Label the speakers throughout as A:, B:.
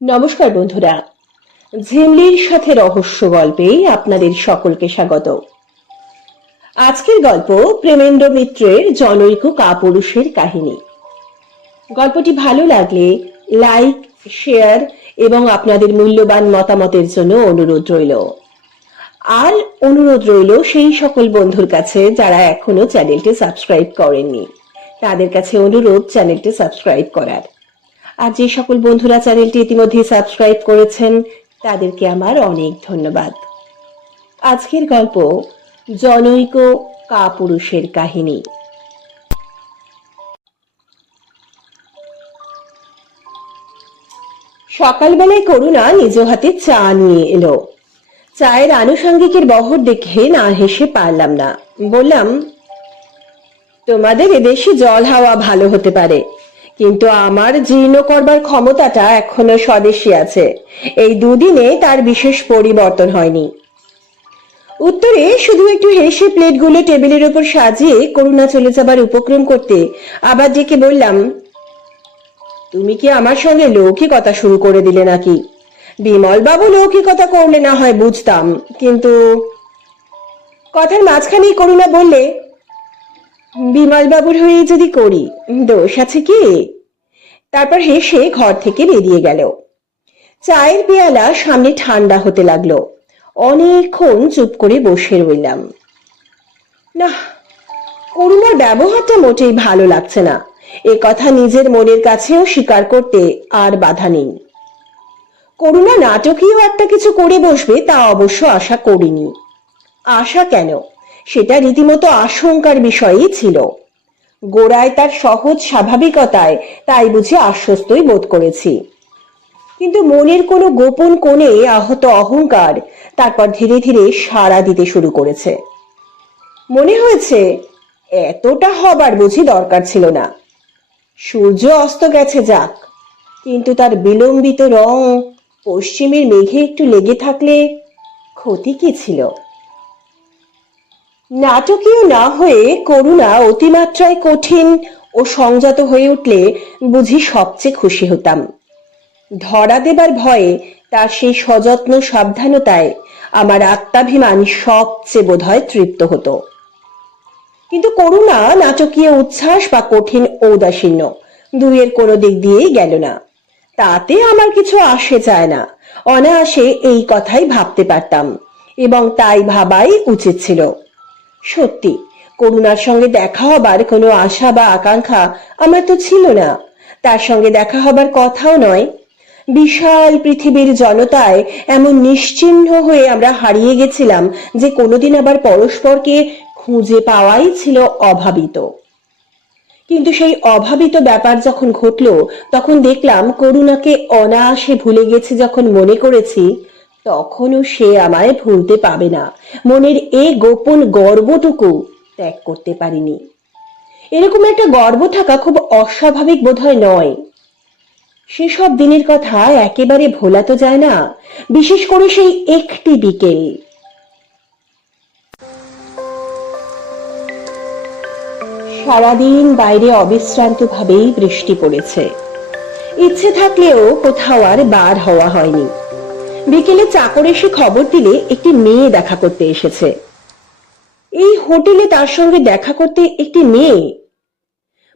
A: নমস্কার বন্ধুরা। ঝিমলির সাথে রহস্য গল্পে আপনাদের সকলকে স্বাগত। আজকের গল্প প্রেমেন্দ্র মিত্রের জনৈক কাপুরুষের কাহিনী। গল্পটি ভালো লাগলে লাইক, শেয়ার এবং আপনাদের মূল্যবান মতামতের জন্য অনুরোধ রইল। আর অনুরোধ রইল সেই সকল বন্ধুর কাছে যারা এখনও চ্যানেলটি সাবস্ক্রাইব করেননি। তাদের কাছে অনুরোধ চ্যানেলটি সাবস্ক্রাইব করার। আর যে সকল বন্ধুরা চ্যানেলটি ইতিমধ্যে সাবস্ক্রাইব করেছেন, তাদেরকে আমার অনেক ধন্যবাদ। আজকের গল্প, জনৈক কাপুরুষের কাহিনী। সকালবেলায় করুণা নিজ হাতে চা নিয়ে এলো। চায়ের আনুষঙ্গিকের বহর দেখে না হেসে পারলাম না। বললাম, তোমাদের এদেশে জল হাওয়া ভালো হতে পারে। কিন্তু আমার জীর্ণ করবার ক্ষমতাটা এখনও স্বদেশী আছে। এই দুদিনে তার বিশেষ পরিবর্তন হয়নি। উত্তরে শুধু একটু হেসে প্লেটগুলো টেবিলের উপর সাজিয়ে করুণা চলে যাবার উপক্রম করতে আবার ডেকে বললাম, তুমি কি আমার সঙ্গে লৌকিকতা শুরু করে দিলে নাকি? বিমল বাবু লৌকিকতা করলে না হয় বুঝতাম, কিন্তু কথার মাঝখানেই করুণা বললে বিমল বাবুর হয়ে যদি করি, দোষ আছে কি? তারপর হেসে ঘর থেকে বেরিয়ে গেল। চায়ের পেয়ালা সামনে ঠান্ডা হতে লাগল। অনেকক্ষণ চুপ করে বসে রইলাম। না করুণার ব্যবহারটা মোটেই ভালো লাগছে না। এ কথা নিজের মনের কাছেও স্বীকার করতে আর বাধা নেই। করুণা নাটকীয় একটা কিছু করে বসবে তা অবশ্য আশা করিনি। আশা কেন? সেটা রীতিমতো আশঙ্কার বিষয়ই ছিল। গোড়ায় তার সহজ স্বাভাবিকতায় তাই বুঝি আশ্বস্তই বোধ করেছি। কিন্তু মনের কোনো গোপন কোণে আহত অহংকার তারপর ধীরে ধীরে সাড়া দিতে শুরু করেছে। মনে হয়েছে, এতটা হবার বুঝি দরকার ছিল না। সূর্য অস্ত গেছে যাক, কিন্তু তার বিলম্বিত রং পশ্চিমের মেঘে একটু লেগে থাকলে ক্ষতি কি ছিল? নাটকীয় না হয়ে করুণা অতিমাত্রায় কঠিন ও সংযত হয়ে উঠলে বুঝি সবচেয়ে খুশি হতাম। ধরা দেবার ভয়ে তার সেই সযত্ন সাবধানতায় আমার আত্মাভিমান সবচেয়ে বোধহয় তৃপ্ত হতো। কিন্তু করুণা নাটকীয় উচ্ছ্বাস বা কঠিন ঔদাসীন্য দুইয়ের কোনো দিক দিয়েই গেল না। তাতে আমার কিছু আসে যায় না। অনায়াসে এই কথাই ভাবতে পারতাম এবং তাই ভাবাই উচিত ছিল। সত্যি, করুণার সঙ্গে দেখা হবার কোনো আশা বা আকাঙ্ক্ষা আমার তো ছিল না। তার সঙ্গে দেখা হবার কথাও নয়। বিশাল পৃথিবীর জনতায় এমন নিশ্চিহ্ন হয়ে আমরা হারিয়ে গেছিলাম যে কোনোদিন আবার পরস্পরকে খুঁজে পাওয়াই ছিল অভাবিত। কিন্তু সেই অভাবিত ব্যাপার যখন ঘটলো, তখন দেখলাম করুণাকে অনায়াসে ভুলে গেছি যখন মনে করেছি তখনও সে আমায় ভুলতে পাবে না। মনের এ গোপন গর্বটুকু ত্যাগ করতে পারিনি। এরকম একটা গর্ব থাকা খুব অস্বাভাবিক বোধহয় নয়। সেসব দিনের কথা একেবারে ভোলা তো যায় না, বিশেষ করে সেই একটি বিকেল। সারাদিন বাইরে অবিশ্রান্ত ভাবেই বৃষ্টি পড়েছে। ইচ্ছে থাকলেও কোথাও আর বার হওয়া হয়নি। বিকেলে চাকর এসে খবর দিলে একটি মেয়ে দেখা করতে এসেছে। এই হোটেলে তার সঙ্গে দেখা করতে একটি মেয়ে।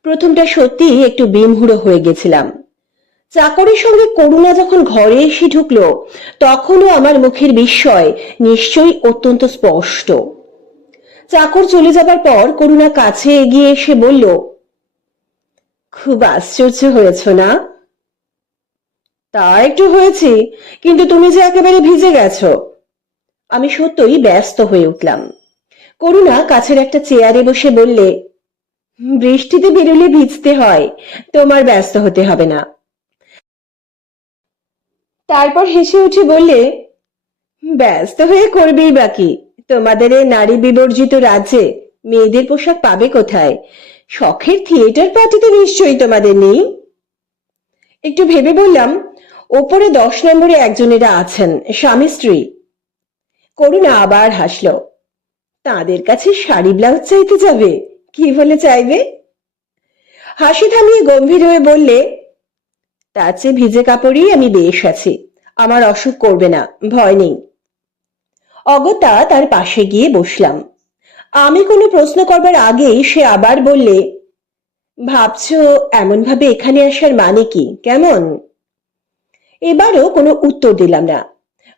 A: প্রথমটা সত্যি একটু বিমহুড়ো হয়ে গেছিলাম। চাকরের সঙ্গে করুণা যখন ঘরে এসে ঢুকলো, তখনও আমার মুখের বিস্ময় নিশ্চয়ই অত্যন্ত স্পষ্ট। চাকর চলে যাবার পর করুণা কাছে এগিয়ে এসে বলল, খুব আশ্চর্য হয়েছ না? তা একটু হয়েছি, কিন্তু তুমি যে একেবারে ভিজে গেছো। আমি সত্যই ব্যস্ত হয়ে উঠলাম। করুণা কাছের একটা চেয়ারে বসে বললে, বৃষ্টিতে বেরোলে ভিজতে হয়, তোমার ব্যস্ত হতে হবে না। তারপর হেসে উঠে বললে, ব্যস্ত হয়ে করবেই বাকি তোমাদের এই নারী বিবর্জিত রাজ্যে মেয়েদের পোশাক পাবে কোথায়? শখের থিয়েটার পার্টিতে নিশ্চয়ই তোমাদের নেই? একটু ভেবে বললাম ওপরে দশ নম্বরে একজনেরা আছেন, স্বামী, স্ত্রী। করুণা আবার হাসলো। তাদের কাছে শাড়ি, ব্লাউজ চাইতে যাবে? কি বলে চাইবে? হাসি থামিয়ে গম্ভীর হয়ে বললে, তার চেয়ে ভিজে কাপড়েই আমি বেশ আছি। আমার অসুখ করবে না, ভয় নেই। অগত্যা তার পাশে গিয়ে বসলাম। আমি কোনো প্রশ্ন করবার আগেই সে আবার বললে, ভাবছ এমন ভাবে এখানে আসার মানে কি? কেমন? এবারও কোনো উত্তর দিলাম না।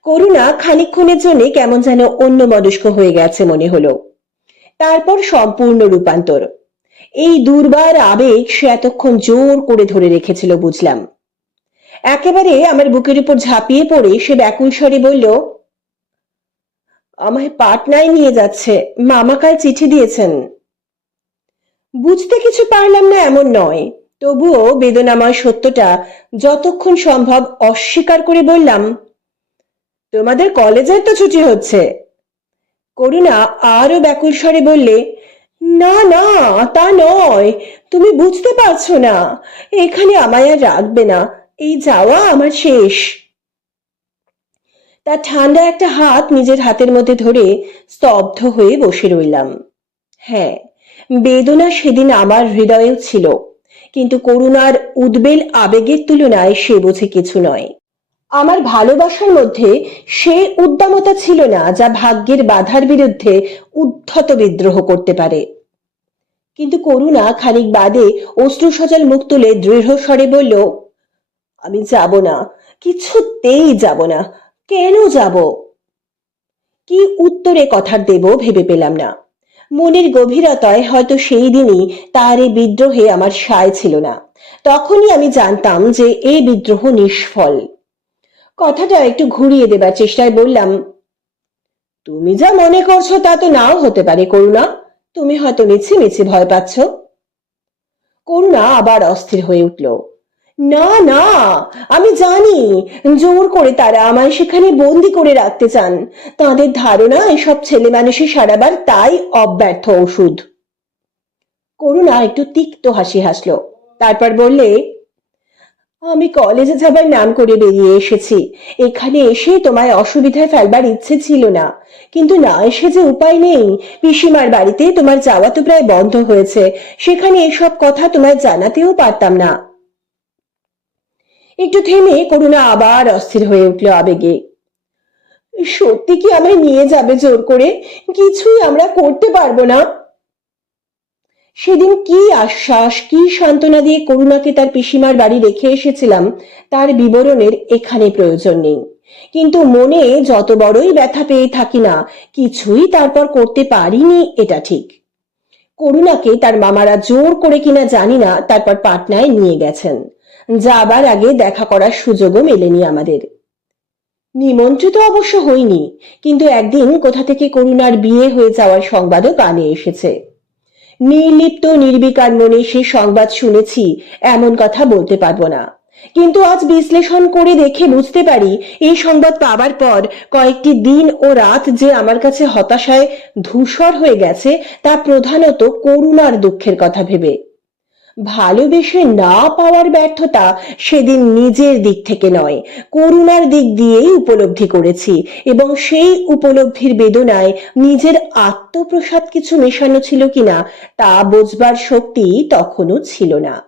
A: করুণা খানিকক্ষণের জন্য কেমন যেন অন্য মনস্ক হয়ে গেছে মনে হলো। তারপর সম্পূর্ণ রূপান্তর। এই দুর্বার আবেগ সে এতক্ষণ জোর করে ধরে রেখেছিল, বুঝলাম। একেবারে আমার বুকের উপর ঝাঁপিয়ে পড়ে সে ব্যাকুল স্বরে বলল, আমায় পাটনায় নিয়ে যাচ্ছে। মামা কাল চিঠি দিয়েছেন। বুঝতে কিছু পারলাম না এমন নয়। তবুও বেদনাময় সত্যটা যতক্ষণ সম্ভব অস্বীকার করে বললাম, তোমাদের কলেজের তো ছুটি হচ্ছে। করুণা আরও ব্যাকুল স্বরে বললে, না না, তা নয়, তুমি বুঝতে পারছ না, এখানে আমায় আর রাখবে না, এই যাওয়া আমার শেষ। তার ঠান্ডা একটা হাত নিজের হাতের মধ্যে ধরে স্তব্ধ হয়ে বসে রইলাম। হ্যাঁ বেদনা সেদিন আমার হৃদয়েও ছিল। কিন্তু করুণার উদ্বেল আবেগের তুলনায় সে বুঝে কিছু নয়। আমার ভালোবাসার মধ্যে সে উদ্দামতা ছিল না যা ভাগ্যের বাধার বিরুদ্ধে উদ্ধত বিদ্রোহ করতে পারে। কিন্তু করুণা খানিক বাদে অশ্রু সজল মুখ তুলে দৃঢ় স্বরে বলল, আমি যাব না, কিছুতেই যাব না, কেন যাব? কি উত্তরে কথার দেব ভেবে পেলাম না। মনের গভীরতায় হয়তো সেই দিনই তার এই বিদ্রোহে আমার সায় ছিল না। তখনই আমি জানতাম যে এই বিদ্রোহ নিষ্ফল। কথাটা একটু ঘুরিয়ে দেবার চেষ্টায় বললাম, তুমি যা মনে করছ তা তো নাও হতে পারে, করুণা। তুমি হয়তো মিছি মিছি ভয় পাচ্ছ। করুণা আবার অস্থির হয়ে উঠল। না না, আমি জানি জোর করে তারা আমায় সেখানে বন্দি করে রাখতে চান। তাদের ধারণা এসব ছেলে মানুষের সারাবার তাই অব্যর্থ ওষুধ। করুণা একটু তিক্ত হাসি হাসলো। তারপর বললে, আমি কলেজে যাবার নাম করে বেরিয়ে এসেছি। এখানে এসে তোমায় অসুবিধায় ফেলবার ইচ্ছে ছিল না। কিন্তু না এসে যে উপায় নেই, পিসিমার বাড়িতে তোমার যাওয়া তো প্রায় বন্ধ হয়েছে। সেখানে এসব কথা তোমায় জানাতেও পারতাম না। একটু থেমে করুণা আবার অস্থির হয়ে উঠল আবেগে। সত্যি কি আমায় নিয়ে যাবে জোর করে? কিছুই আমরা করতে পারব না। সেদিন কি আশ্বাস, কি সান্ত্বনা দিয়ে করুণাকে তার পিসিমার বাড়ি রেখে এসেছিলাম, তার বিবরণের এখানে প্রয়োজন নেই। কিন্তু মনে যত বড়ই ব্যথা পেয়ে থাকি না, কিছুই তারপর করতে পারিনি এটা ঠিক। করুণাকে তার মামারা জোর করে কিনা জানি না, তারপর পাটনায় নিয়ে গেছেন। যাবার আগে দেখা করার সুযোগও মেলেনি আমাদের। নিমন্ত্রিত অবশ্য হইনি, কিন্তু একদিন কোথা থেকে করুণার বিয়ে হয়ে যাওয়ার সংবাদও কানে এসেছে। নির্লিপ্ত নির্বিকার মনে সে সংবাদ শুনেছি, এমন কথা বলতে পারব না। কিন্তু আজ বিশ্লেষণ করে দেখে বুঝতে পারি, এই সংবাদ পাবার পর কয়েকটি দিন ও রাত যে আমার কাছে হতাশায় ধূসর হয়ে গেছে, তা প্রধানত করুণার দুঃখের কথা ভেবে। ভালোবেসে না পাওয়ার ব্যর্থতা সেদিন নিজের দিক থেকে নয়, করুণার দিক দিয়েই উপলব্ধি করেছি এবং সেই উপলব্ধির বেদনায় নিজের আত্মপ্রসাদ কিছু মেশানো ছিল কিনা তা বোঝবার শক্তি তখনও ছিল না।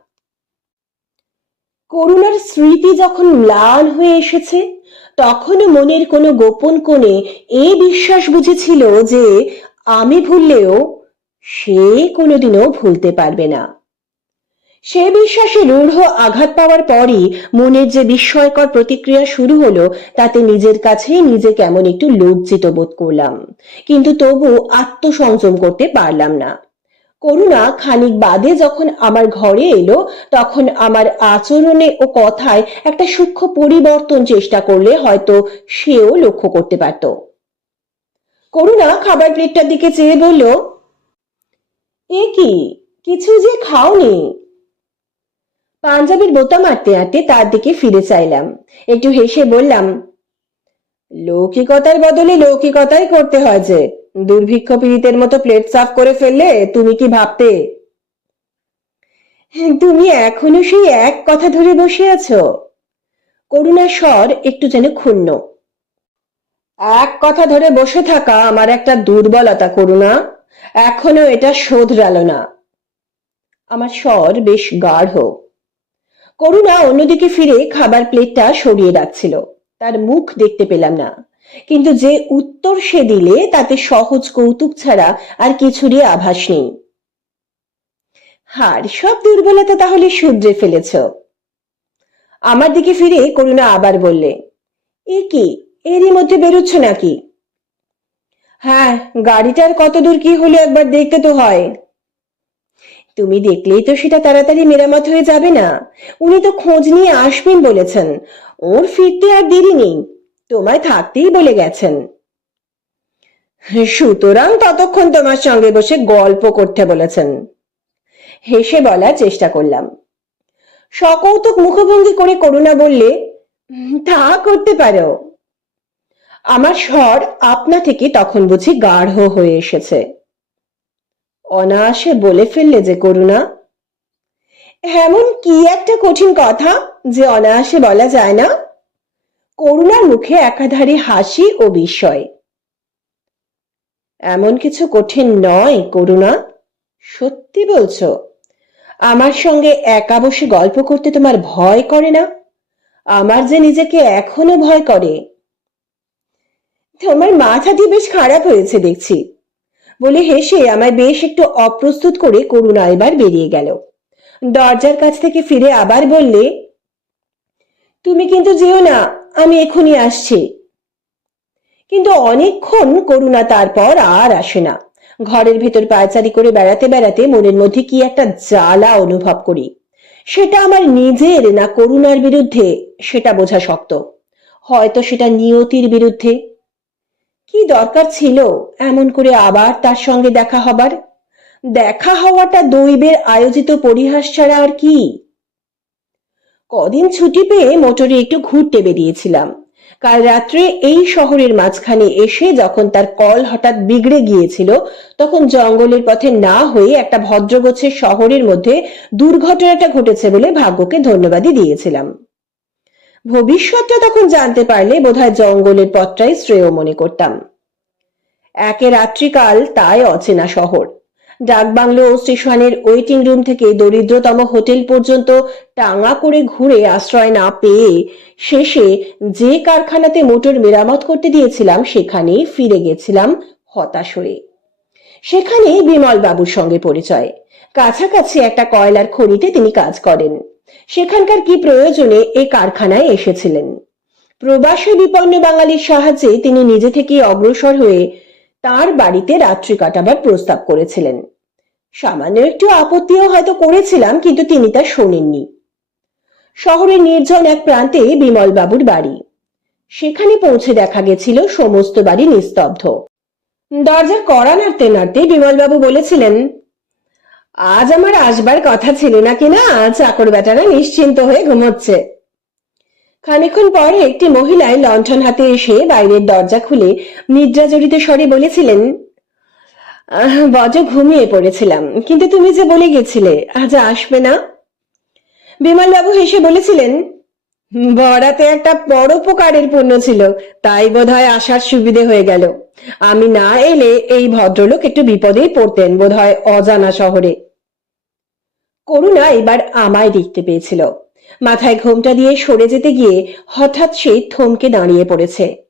A: করুণার স্মৃতি যখন ম্লান হয়ে এসেছে তখন মনের কোনো গোপন কোণে এই বিশ্বাস বুঝেছিল যে আমি ভুললেও সে কোনোদিনও ভুলতে পারবে না। সে বিশ্বাসে রূঢ় আঘাত পাওয়ার পরই মনের যে বিস্ময়কর প্রতিক্রিয়া শুরু হলো, তাতে নিজের কাছে নিজে কেমন একটু লজ্জিত বোধ করলাম। কিন্তু তবু আত্মসংযম করতে পারলাম না। করুণা খানিক বাদে যখন আমার ঘরে এলো, তখন আমার আচরণে ও কথায় একটা সূক্ষ্ম পরিবর্তন চেষ্টা করলে হয়তো সেও লক্ষ্য করতে পারত। করুণা খাবার প্লেটটার দিকে চেয়ে বলল, এ কি? কিছু যে খাওনি? পাঞ্জাবির বোতাম আটতে আটতে তার দিকে ফিরে চাইলাম। একটু হেসে বললাম, লৌকিকতার বদলে লৌকিকতাই করতে হয় যে, দুর্ভিক্ষ পীড়িতের মতো প্লেট সাফ করে ফেললে তুমি কি ভাবতে? তুমি এখনও সেই এক কথা ধরে বসে আছো। করুণা স্বর একটু যেন ক্ষুণ্ণ। এক কথা ধরে বসে থাকা আমার একটা দুর্বলতা, করুণা। এখনও এটা শোধরালো না। আমার স্বর বেশ গাঢ়। করুণা অন্যদিকে ফিরে খাবার প্লেটটা সরিয়ে রাখছিল। তার মুখ দেখতে পেলাম না। কিন্তু যে উত্তর সে দিলে, তাতে সহজ কৌতুক ছাড়া আর কিছুরই আভাস নেই। হার, সব দুর্বলতা তাহলে শুধরে ফেলেছ। আমার দিকে ফিরে করুণা আবার বললে, এ কি? এরই মধ্যে বেরোচ্ছ নাকি? হ্যাঁ গাড়িটার কত দূর কি হলো একবার দেখতে তো হয়। তুমি দেখলেই তো সেটা তাড়াতাড়ি মেরামত হয়ে যাবে না। উনি তো খোঁজ নিয়ে আসবেন বলেছেন। ওর ফিরতে আর দেরি নেই। তোমায় থাকতেই বলে গেছেন। সুতরাং ততক্ষণ তোমার সঙ্গে বসে গল্প করতে বলেছেন। হেসে বলার চেষ্টা করলাম। সকৌতুক মুখভঙ্গি করে করুণা বললে "উম, তা করতে পারো। আমার স্বর আপনা থেকে তখন বুঝি গাঢ় হয়ে এসেছে। অনায়াসে বলে ফেললে যে করুণা। এমন কি একটা কঠিন কথা যে অনায়াসে বলা যায় না? করুণার মুখে একাধারে হাসি ও বিস্ময়। এমন কিছু কঠিন নয়, করুণা। সত্যি বলছো, আমার সঙ্গে একা বসে গল্প করতে তোমার ভয় করে না? আমার যে নিজেকে এখনও ভয় করে। তোমার মাথাটি বেশ খারাপ হয়েছে দেখছি। বলে হেসে আমায় বেশ একটু অপ্রস্তুত করে করুণা এবার বেরিয়ে গেল। দরজার কাছ থেকে ফিরে আবার বললে, তুমি কিন্তু যেও না, আমি এখনই আসছি। কিন্তু অনেকক্ষণ করুণা তারপর আর আসে না। ঘরের ভেতর পায়চারি করে বেড়াতে বেড়াতে মনের মধ্যে কি একটা জ্বালা অনুভব করি। সেটা আমার নিজের না করুণার বিরুদ্ধে, সেটা বোঝা শক্ত। হয়তো সেটা নিয়তির বিরুদ্ধে কি দরকার ছিল এমন করে আবার তার সঙ্গে দেখা হবার? দেখা হওয়াটা দৈবের আয়োজিত পরিহাস ছাড়া আর কি? কদিন ছুটি পেয়ে মোটরে একটু ঘুরতে বেরিয়েছিলাম। কাল রাত্রে এই শহরের মাঝখানে এসে যখন তার কল হঠাৎ বিগড়ে গিয়েছিল, তখন জঙ্গলের পথে না হয়ে একটা ভদ্রগোছের শহরের মধ্যে দুর্ঘটনাটা ঘটেছে বলে ভাগ্যকে ধন্যবাদই দিয়েছিলাম। ভবিষ্যৎটা তখন জানতে পারলে বোধহয় জঙ্গলের পথটাই শ্রেয় মনে করতাম। একে রাত্রিকাল তাই অচেনা শহর। ডাকবাংলো স্টেশনের ওয়েটিং রুম থেকে দরিদ্রতম হোটেল পর্যন্ত টাঙা করে ঘুরে আশ্রয় না পেয়ে শেষে যে কারখানাতে মোটর মেরামত করতে দিয়েছিলাম সেখানেই ফিরে গেছিলাম হতাশ হয়ে। সেখানে বিমল বাবুর সঙ্গে পরিচয়। কাছাকাছি একটা কয়লার খনিতে তিনি কাজ করেন। সেখানকার কি প্রয়োজনে এই কারখানায় এসেছিলেন? প্রবাসী বিপন্ন বাঙালির সাহায্যে তিনি নিজে থেকেই অগ্রসর হয়ে তার বাড়িতে রাত্রি কাটাবার প্রস্তাব করেছিলেন। সামান্য একটু আপত্তিও হয়তো করেছিলাম, কিন্তু তিনি তা শোনেননি। শহরের নির্জন এক প্রান্তে বিমল বাবুর বাড়ি। সেখানে পৌঁছে দেখা গেছিল সমস্ত বাড়ি নিস্তব্ধ। দরজা কড়া নাড়তে নাড়তে বিমলবাবু বলেছিলেন আজ আমার আসবার কথা ছিল না কিনা চাকর বেটারা নিশ্চিন্ত হয়ে ঘুমোচ্ছে। খানিকক্ষণ পরে একটি মহিলায় লণ্ঠন হাতে এসে বাইরের দরজা খুলে নিদ্রা জড়িত স্বরে বলেছিলেন "আহ, বড় ঘুমিয়ে পড়েছিলাম। কিন্তু তুমি যে বলে গেছিলে আজ আসবে না? বিমলবাবু হেসে বলেছিলেন বরাতে একটা পরোপকারের পণ্য ছিল তাই বোধহয় আসার সুবিধে হয়ে গেল। আমি না এলে এই ভদ্রলোক একটু বিপদেই পড়তেন বোধহয় অজানা শহরে। করুণা এবার আমায় দেখতে পেয়েছিল। মাথায় ঘোমটা দিয়ে সরে যেতে গিয়ে হঠাৎ সে থমকে দাঁড়িয়ে পড়েছে।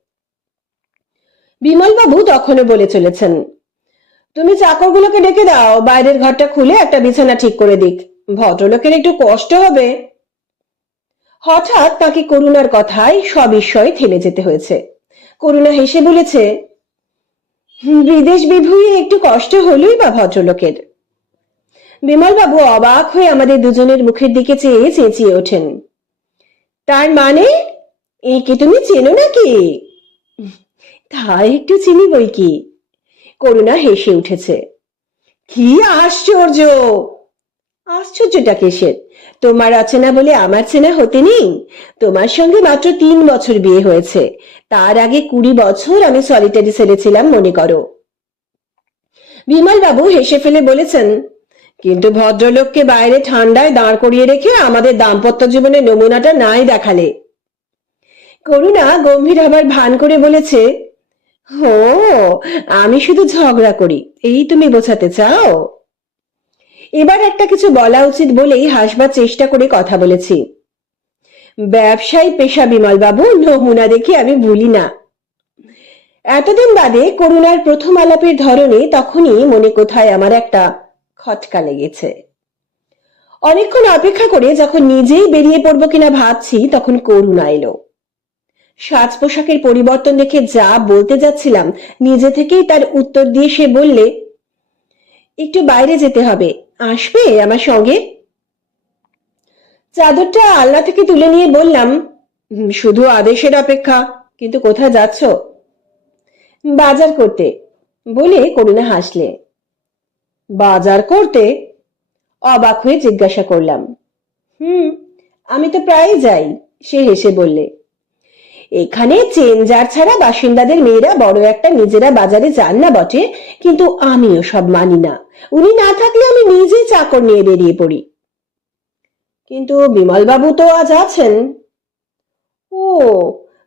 A: বিমলবাবু তখনও বলে চলেছেন, তুমি চাকরগুলোকে ডেকে দাও, বাইরের ঘরটা খুলে একটা বিছানা ঠিক করে দিক। ভদ্রলোকের একটু কষ্ট হবে। হঠাৎ তাকে করুণার কথায় সবিস্ময়ে থেমে যেতে হয়েছে। করুণা হেসে বলেছে, বিদেশ বিভুঁয়ে একটু কষ্ট হলোই বা ভদ্রলোকের। বিমলবাবু অবাক হয়ে আমাদের দুজনের মুখের দিকে চেয়ে চেঁচিয়ে ওঠেন। তার মানে একে তুমি চেনো নাকি? তা একটু চিনি বই কি? করুণা হেসে উঠেছে। কি আশ্চর্য! আশ্চর্যটা কিসের? তোমার অচেনা বলে আমার চেনা হতে নেই। তোমার সঙ্গে মাত্র তিন বছর বিয়ে হয়েছে। তার আগে কুড়ি বছর আমি সলিটারি সেলে ছিলাম মনে করো। বিমল বাবু হেসে ফেলে বলেছেন কিন্তু ভদ্রলোককে বাইরে ঠান্ডায় দাঁড় করিয়ে রেখে আমাদের দাম্পত্য জীবনের নমুনাটা নাই দেখালে। করুণা গম্ভীর হবার ভান করে বলেছে, হো, আমি শুধু ঝগড়া করি, এই তুমি বোঝাতে চাও? এবার একটা কিছু বলা উচিত বলেই হাসবার চেষ্টা করে কথা বলেছি। ব্যবসায়ী পেশা বিমল বাবু, নমুনা দেখে আমি ভুলি না। এতদিন বাদে করুণার প্রথম আলাপের ধরনে তখনই মনে কোথায় আমার একটা খটকা লেগেছে। অনেকক্ষণ অপেক্ষা করে যখন নিজেই বেরিয়ে পড়ব কিনা ভাবছি, তখন করুণা এলো। সাজ পোশাকের পরিবর্তন দেখে যা বলতে যাচ্ছিলাম, নিজে থেকেই তার উত্তর দিয়ে সে বললে, একটু বাইরে যেতে হবে। আসবে আমার সঙ্গে? চাদরটা আলনা থেকে তুলে নিয়ে বললাম শুধু আদেশের অপেক্ষা, কিন্তু কোথায় যাচ্ছ? বাজার করতে। বলে করুণা হাসলে। বাজার করতে অবাক হয়ে জিজ্ঞাসা করলাম। হুম, আমি তো প্রায়ই যাই, সে হেসে বললে। এখানে চেঞ্জার ছাড়া বাসিন্দাদের মেয়েরা বড় একটা নিজেরা বাজারে যান না বটে, কিন্তু আমিও সব মানি না। উনি না থাকলে আমি নিজেই চাকর নিয়ে বেরিয়ে পড়ি। কিন্তু বিমলবাবু তো আজ আছেন। ও,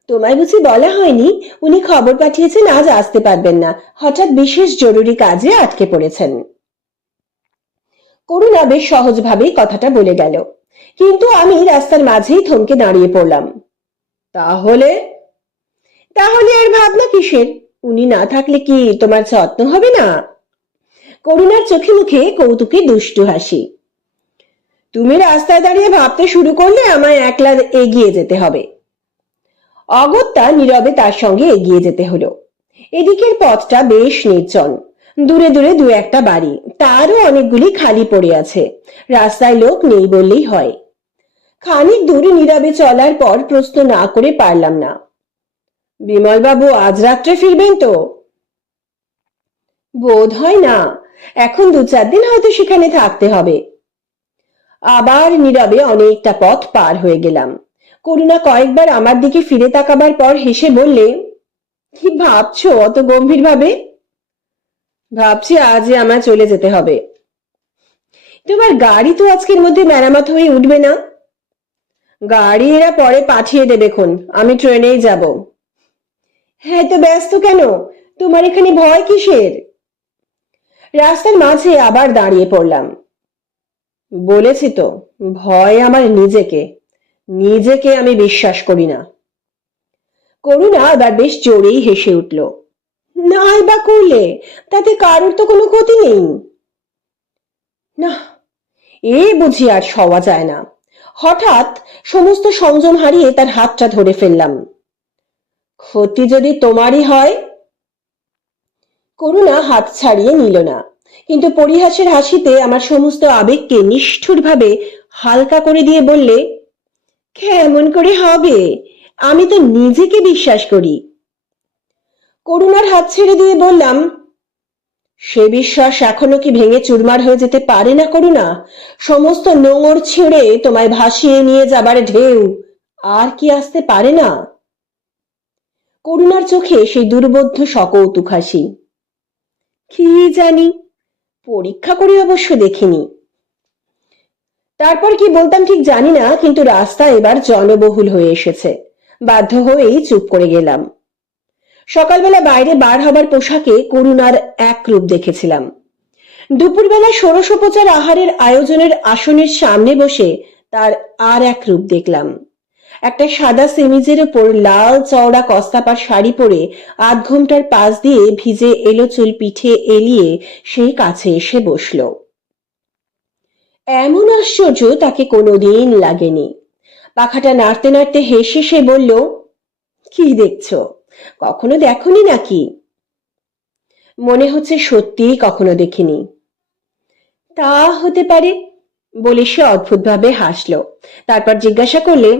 A: তোমায় বুঝি বলা হয়নি, উনি খবর পাঠিয়েছেন আজ আসতে পারবেন না। হঠাৎ বিশেষ জরুরি কাজে আটকে পড়েছেন। করুণা বেশ সহজভাবেই কথাটা বলে গেল। কিন্তু আমি রাস্তার মাঝেই থমকে দাঁড়িয়ে পড়লাম। তাহলে? তাহলে আর ভাবনা কিসের? উনি না থাকলে কি তোমার যত্ন হবে না? করুণার চোখে মুখে কৌতুকে দুষ্টু হাসি। তুমি রাস্তায় দাঁড়িয়ে ভাবতে শুরু করলে আমায় একলা এগিয়ে যেতে হবে। অগত্যা নীরবে তার সঙ্গে এগিয়ে যেতে হলো। এদিকের পথটা বেশ নির্জন। দূরে দূরে দু একটা বাড়ি। তারও অনেকগুলি খালি পড়ে আছে। রাস্তায় লোক নেই বললেই হয়। খানিক দূরে নীরবে চলার পর প্রশ্ন না করে পারলাম না। বিমলবাবু, আজ রাত্রে ফিরবেন তো? বোধ হয় না। এখন দু চার দিন হয়তো সেখানে থাকতে হবে। আবার নীরবে অনেকটা পথ পার হয়ে গেলাম। করুণা কয়েকবার আমার দিকে ফিরে তাকাবার পর হেসে বললে, কি ভাবছ অত গম্ভীর ভাবে ভাবছি আজই আমার চলে যেতে হবে। তোমার গাড়ি তো আজকের মধ্যে মেরামত হয়ে উঠবে না। গাড়ি এরা পরে পাঠিয়ে দেবে খন, আমি ট্রেনেই যাব। হ্যাঁ তো ব্যস্ত কেন? তোমার এখানে ভয় কিসের? রাস্তার মাঝে আবার দাঁড়িয়ে পড়লাম। বলেছি তো, ভয় আমার নিজেকে। নিজেকে আমি বিশ্বাস করি না। করুণা এবার বেশ জোরেই হেসে উঠল। নাই বা করলে, তাতে কারোর তো কোনো ক্ষতি নেই। না, এ বুঝি আর সওয়া যায় না। হঠাৎ সমস্ত সংযম হারিয়ে তার হাতটা ধরে ফেললাম। ক্ষতি যদি তোমারই হয়? করুণা হাত ছাড়িয়ে নিল না, কিন্তু পরিহাসের হাসিতে আমার সমস্ত আবেগকে নিষ্ঠুরভাবে হালকা করে দিয়ে বললে, কেমন করে হবে? আমি তো নিজেকে বিশ্বাস করি। করুণার হাত ছেড়ে দিয়ে বললাম, সে বিশ্বাস এখনও কি ভেঙে চুরমার হয়ে যেতে পারে না করুণা? সমস্ত নোংর ছিঁড়ে তোমায় ভাসিয়ে নিয়ে যাবার ঢেউ, আর কি আসতে পারে না? করুণার চোখে সেই দুর্বোধ্য সকৌতুক হাসি। কি জানি, পরীক্ষা করে অবশ্য দেখিনি। তারপর কি বলতাম ঠিক জানি না, কিন্তু রাস্তা এবার জনবহুল হয়ে এসেছে। বাধ্য হয়েই চুপ করে গেলাম। সকালবেলা বাইরে বার হবার পোশাকে করুণার এক রূপ দেখেছিলাম। দুপুরবেলা ষোড়শোপচার আহারের আয়োজনের আসনের সামনে বসে তার আর এক রূপ দেখলাম। একটা সাদা সেমিজের ওপর লাল চওড়া কস্তাপার শাড়ি পরে আধ ঘণ্টার পাশ দিয়ে ভিজে এলো চুল পিঠে এলিয়ে সেই কাছে এসে বসল। এমন আশ্চর্য তাকে কোনোদিন লাগেনি। পাখাটা নাড়তে নাড়তে হেসে সে বলল, কি দেখছ? কখনো দেখনি নাকি? মনে হচ্ছে সত্যিই কখনো দেখিনি। তা হতে পারে, বলে সে অদ্ভুতভাবে হাসলো। তারপর জিজ্ঞাসা করলে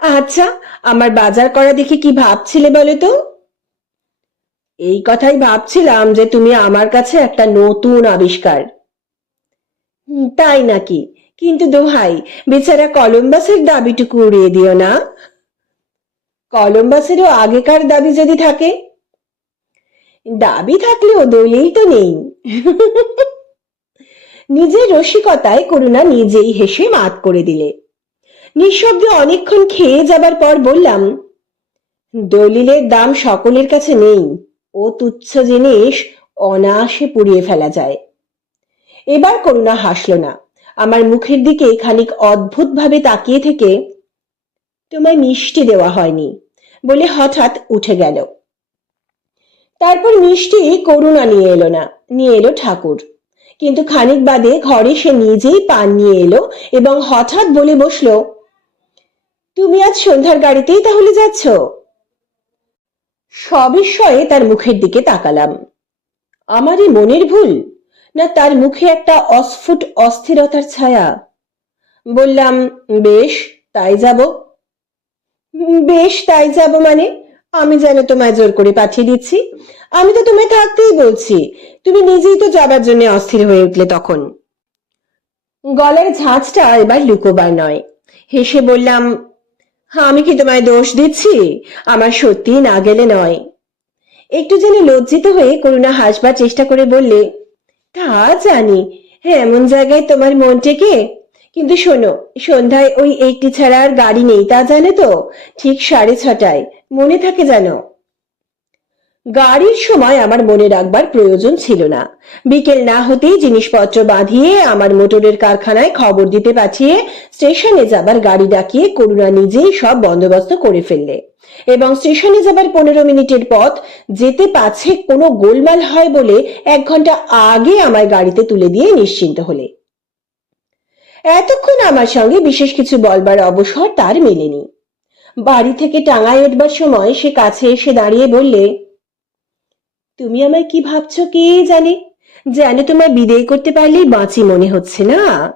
A: আচ্ছা আমার বাজার করা দেখে কি ভাবছিলে বলো তো? এই কথাই ভাবছিলাম যে তুমি আমার কাছে একটা নতুন আবিষ্কার। তাই নাকি? কিন্তু দোহাই, বেচারা কলম্বাসের দাবিটুকু উড়িয়ে দিও না। কলম্বাসেরও আগেকার দাবি যদি থাকে? দাবি থাকলেও দলেই তো নেই। নিজের রসিকতায় করুণা নিজেই হেসে মাত করে দিলে। নিঃশব্দে অনেকক্ষণ খেয়ে যাবার পর বললাম, দলিলের দাম সকলের কাছে নেই। ও তুচ্ছ জিনিস অনায়াসে পুড়িয়ে ফেলা যায়। এবার করুণা হাসল না। আমার মুখের দিকে খানিক অদ্ভুতভাবে তাকিয়ে থেকে তোমায় মিষ্টি দেওয়া হয়নি বলে হঠাৎ উঠে গেল। তারপর মিষ্টি করুণা নিয়ে এলো না, নিয়ে এলো ঠাকুর। কিন্তু খানিক বাদে ঘরে সে নিজেই পান নিয়ে এলো এবং হঠাৎ বলে বসল, তুমি আজ সন্ধ্যার গাড়িতেই তাহলে যাচ্ছ? সবিস্ময়ে তার মুখের দিকে তাকালাম। আমারই মনের ভুল? না তার মুখে একটা অস্ফুট অস্থিরতার ছায়া? বললাম, বেশ, তাই যাব। বেশ, তাই যাব মানে। আমি যেন তোমায় জোর করে পাঠিয়ে দিচ্ছি। আমি তো তোমায় থাকতেই বলছি। তুমি নিজেই তো যাবার জন্য অস্থির হয়ে উঠলে তখন। গলার ঝাঁঝটা এবার লুকোবার নয়। হেসে বললাম, আমি কি তোমায় দোষ দিচ্ছি? আমার সত্যি না গেলে নয়। একটু যেন লজ্জিত হয়ে করুণা হাসবার চেষ্টা করে বললে, তা জানি। হ্যাঁ এমন জায়গায় তোমার মন টেকে কিন্তু শোনো, সন্ধ্যায় ওই একটি ছাড়া আর গাড়ি নেই, তা জানে তো? ঠিক সাড়ে ছটায়। মনে থাকে জানো গাড়ির সময় আমার মনে রাখবার প্রয়োজন ছিল না। বিকেল না হতেই জিনিসপত্র বাঁধিয়ে আমার মোটরের কারখানায় খবর দিতে পাঠিয়ে স্টেশনে যাবার গাড়ি ডাকিয়ে করুণা নিজেই সব বন্দোবস্ত করে ফেললে। এবং স্টেশনে যাবার পনেরো মিনিটের পথ যেতে পাচ্ছে কোনো গোলমাল হয় বলে এক ঘণ্টা আগে আমার গাড়িতে তুলে দিয়ে নিশ্চিন্ত হলে। এতক্ষণ আমার সঙ্গে বিশেষ কিছু বলবার অবসর তার মেলেনি। বাড়ি থেকে টাঙায় উঠবার সময় সে কাছে এসে দাঁড়িয়ে বললে তুমি আমায় কি ভাবছ কে জানে? যেন তোমায় বিদেয় করতে পারলেই বাঁচি মনে হচ্ছে না?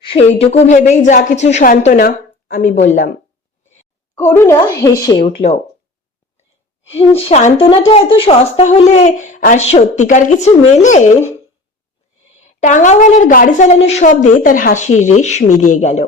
A: সেইটুকু ভেবেই যা কিছু সান্ত্বনা আমি বললাম। করুণা হেসে উঠল "হুম, সান্ত্বনাটা এত সস্তা হলে আর সত্যিকার কিছু মেলে? টাঙ্গাওয়ালার গাড়ি চালানোর শব্দে তার হাসির রেশ মিলিয়ে গেল।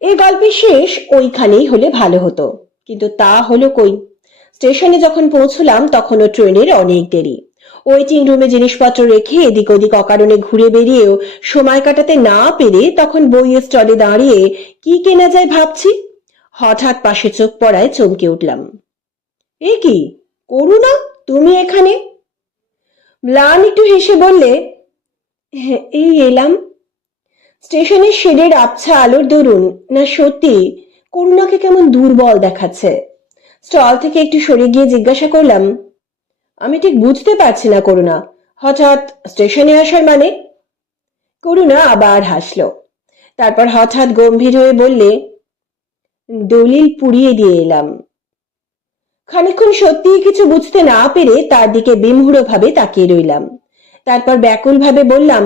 A: এই গল্পের শেষ ওইখানেই হলে ভালো হতো। কিন্তু তা হলো কই? স্টেশনে যখন পৌঁছলাম তখনও ট্রেনের অনেক দেরি। ওয়েটিং রুমে জিনিসপত্র রেখে এদিক ওদিক অকারণে ঘুরে বেরিয়েও সময় কাটাতে না পেরে তখন বইয়ের স্টলে দাঁড়িয়ে কি কেনা যায় ভাবছি? হঠাৎ পাশে চোখ পড়ায় চমকে উঠলাম। এ কি? করুণা তুমি এখানে? ম্লান একটু হেসে বললে "হ্যাঁ, এই এলাম। স্টেশনের শেডের আবছা আলোর দরুন, না সত্যি, করুণাকে কেমন দুর্বল দেখাচ্ছে। স্টল থেকে একটু সরে গিয়ে জিজ্ঞাসা করলাম, আমি ঠিক বুঝতে পারছি না, করুণা। হঠাৎ স্টেশনে আসার মানে? করুণা আবার হাসলো। তারপর হঠাৎ গম্ভীর হয়ে বললে, দলিল পুড়িয়ে দিয়ে এলাম। খানিকক্ষণ সত্যিই কিছু বুঝতে না পেরে তার দিকে বিমূঢ় ভাবে তাকিয়ে রইলাম। তারপর ব্যাকুল ভাবে বললাম,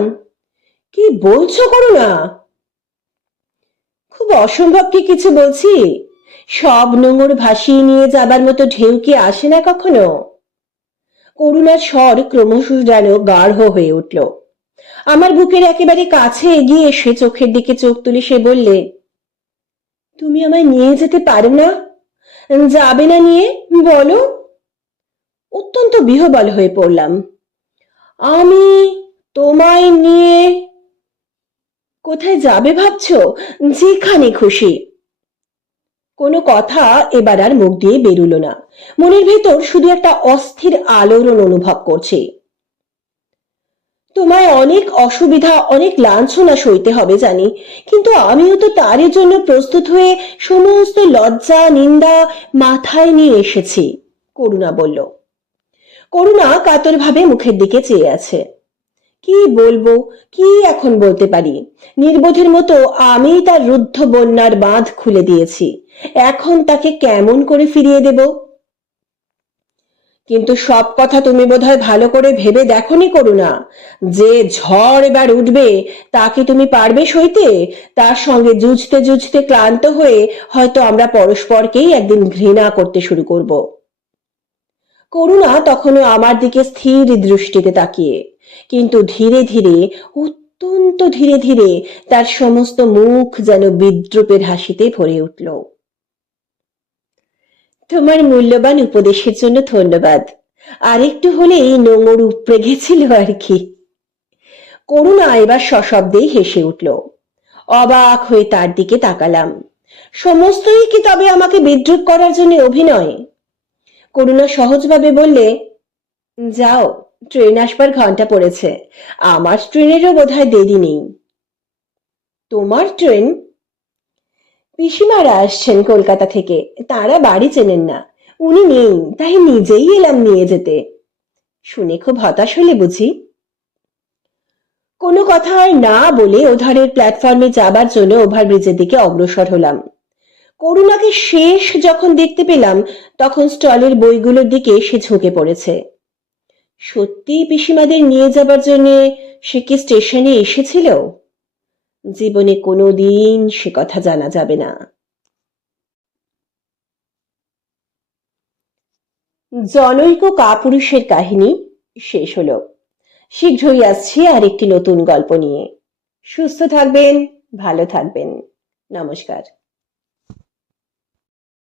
A: কি বলছো করুণা? খুব অসম্ভব কি কিছু বলছি। সব নোংর ভাসিয়ে নিয়ে যাবার মতো ঢেউ কি আসে না কখনো? করুণার স্বর ক্রমশ যেন গাঢ় হয়ে উঠল। আমার বুকের একেবারে কাছে এগিয়ে এসে চোখের দিকে চোখ তুলে সে বললে, তুমি আমায় নিয়ে যেতে পারো না? যাবে না নিয়ে? বলো? অত্যন্ত বিহবল হয়ে পড়লাম। আমি তোমায় নিয়ে কোথায় যাবে ভাবছ? যেখানে খুশি। কোনো কথা এবার আর মুখ দিয়ে বেরুলো না। মনের ভেতর শুধু একটা অস্থির আলোড়ন অনুভব করছে। তোমায় অনেক অসুবিধা, অনেক লাঞ্ছনা সইতে হবে জানি, কিন্তু আমিও তো তারই জন্য প্রস্তুত হয়ে সমস্ত লজ্জা, নিন্দা মাথায় নিয়ে এসেছি, করুণা বলল। করুণা কাতরভাবে মুখের দিকে চেয়ে আছে। কি বলব, কি এখন বলতে পারি? নির্বোধের মতো আমি তার রুদ্ধ বন্যার বাঁধ খুলে দিয়েছি। এখন তাকে কেমন করে ফিরিয়ে দেব? কিন্তু সব কথা তুমি বোধহয় ভালো করে ভেবে দেখনি করুণা। যে ঝড় এবার উঠবে তাকে তুমি পারবে সইতে? তার সঙ্গে জুঝতে জুঝতে ক্লান্ত হয়ে হয়তো আমরা পরস্পরকেই একদিন ঘৃণা করতে শুরু করব। করুণা তখনও আমার দিকে স্থির দৃষ্টিতে তাকিয়ে, কিন্তু ধীরে ধীরে, অত্যন্ত ধীরে ধীরে তার সমস্ত মুখ যেন বিদ্রুপের হাসিতে ভরে উঠল। তোমার মূল্যবান উপদেশের জন্য ধন্যবাদ। আরেকটু হলেই নোংর উপড়ে গেছিল আর কি। করুণা এবার সশব্দেই হেসে উঠল। অবাক হয়ে তার দিকে তাকালাম। সমস্তই কি তবে আমাকে বিদ্রুপ করার জন্য অভিনয়? করুণা সহজভাবে বললে, যাও ট্রেন আসবার ঘণ্টা পড়েছে। আমার ট্রেনেরও বোধহয় দেরি নেই। তোমার ট্রেন পিসিমারা আসছেন কলকাতা থেকে। তারা বাড়ি চেনেন না। উনি নেই, তাই নিজেই এলাম নিয়ে যেতে। শুনে খুব হতাশ হলে বুঝি? কোনো কথা আর না বলে ওধারের প্ল্যাটফর্মে যাবার জন্য ওভারব্রিজের দিকে অগ্রসর হলাম। করুণাকে শেষ যখন দেখতে পেলাম, তখন স্টলের বইগুলোর দিকে সে ঝুঁকে পড়েছে। সত্যি পিসিমাদের নিয়ে যাবার জন্য সে কি স্টেশনে এসেছিল? জীবনে কোনো দিন সে কথা জানা যাবে না। জনৈক কাপুরুষের কাহিনী শেষ হলো। শীঘ্রই আসছি আর একটি নতুন গল্প নিয়ে। সুস্থ থাকবেন, ভালো থাকবেন। নমস্কার।